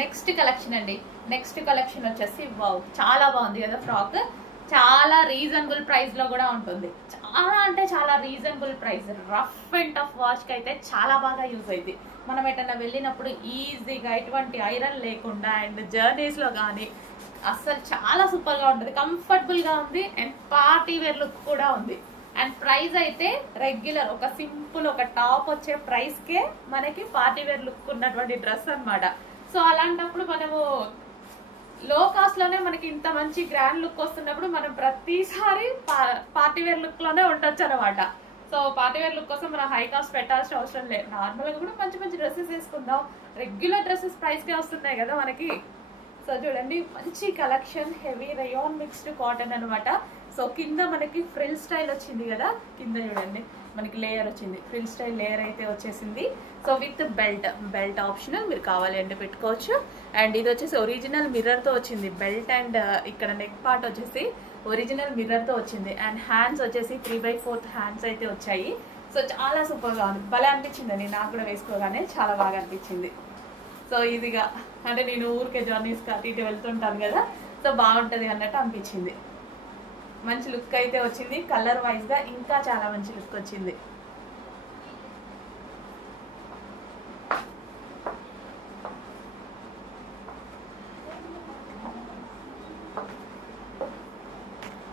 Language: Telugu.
నెక్స్ట్ కలెక్షన్ అండి. నెక్స్ట్ కలెక్షన్ వచ్చేసి వావ్, చాలా బాగుంది కదా ఫ్రాక్. చాలా రీజనబుల్ ప్రైస్ లో కూడా ఉంటుంది. చాలా అంటే చాలా reasonable price. Rough and tough wash కి అయితే చాలా బాగా యూజ్ అయింది. మనం ఎటన్నా వెళ్ళినప్పుడు ఈజీగా ఎటువంటి ఐరన్ లేకుండా అండ్ జర్నీస్ లో కానీ అస్సలు చాలా సూపర్ గా ఉంటుంది. కంఫర్టబుల్ గా ఉంది అండ్ పార్టీ వేర్ లుక్ కూడా ఉంది. అండ్ ప్రైస్ అయితే రెగ్యులర్ ఒక సింపుల్ ఒక టాప్ వచ్చే ప్రైస్ కే మనకి పార్టీ వేర్ లుక్ ఉన్నటువంటి డ్రెస్ అన్నమాట. సో అలాంటప్పుడు మనము లో కాస్ట్ లోనే మనకి ఇంత మంచి గ్రాండ్ లుక్ వస్తున్నప్పుడు మనం ప్రతిసారి పార్టీ వేర్ లుక్ లోనే ఉండొచ్చు అనమాట. సో పార్టీ వేర్ లుక్ కోసం మనం హై కాస్ట్ పెట్టాల్సిన అవసరం లేదు. నార్మల్ గా కూడా మంచి మంచి డ్రెస్సెస్ వేసుకుందాం. రెగ్యులర్ డ్రెస్సెస్ ప్రైస్ కే వస్తున్నాయి కదా మనకి. సో చూడండి మంచి collection, heavy rayon mixed cotton అనమాట. సో కింద మనకి ఫ్రిల్ స్టైల్ వచ్చింది కదా, కింద చూడండి మనకి లేయర్ వచ్చింది, ఫ్రిల్ స్టైల్ లేయర్ అయితే వచ్చేసింది. సో విత్ బెల్ట్ ఆప్షనల్, మీరు కావాలి అంటే పెట్టుకోవచ్చు. అండ్ ఇది వచ్చేసి ఒరిజినల్ మిర్రర్ తో వచ్చింది బెల్ట్. అండ్ ఇక్కడ నెక్ పార్ట్ వచ్చేసి ఒరిజినల్ మిర్రర్ తో వచ్చింది. అండ్ హ్యాండ్స్ వచ్చేసి 3/4 హ్యాండ్స్ అయితే వచ్చాయి. సో చాలా సూపర్ గా ఉంది, భలే అనిపించిందండి నాకు కూడా వేసుకోగానే, చాలా బాగా అనిపించింది. సో ఇదిగా అంటే నేను ఊరికే జర్నీస్ అటు ఇటు వెళ్తుంటాను కదా, సో బాగుంటది అన్నట్టు అనిపించింది. మంచి లుక్ అయితే వచ్చింది. కలర్ వైజ్ గా ఇంకా చాలా మంచి లుక్ వచ్చింది.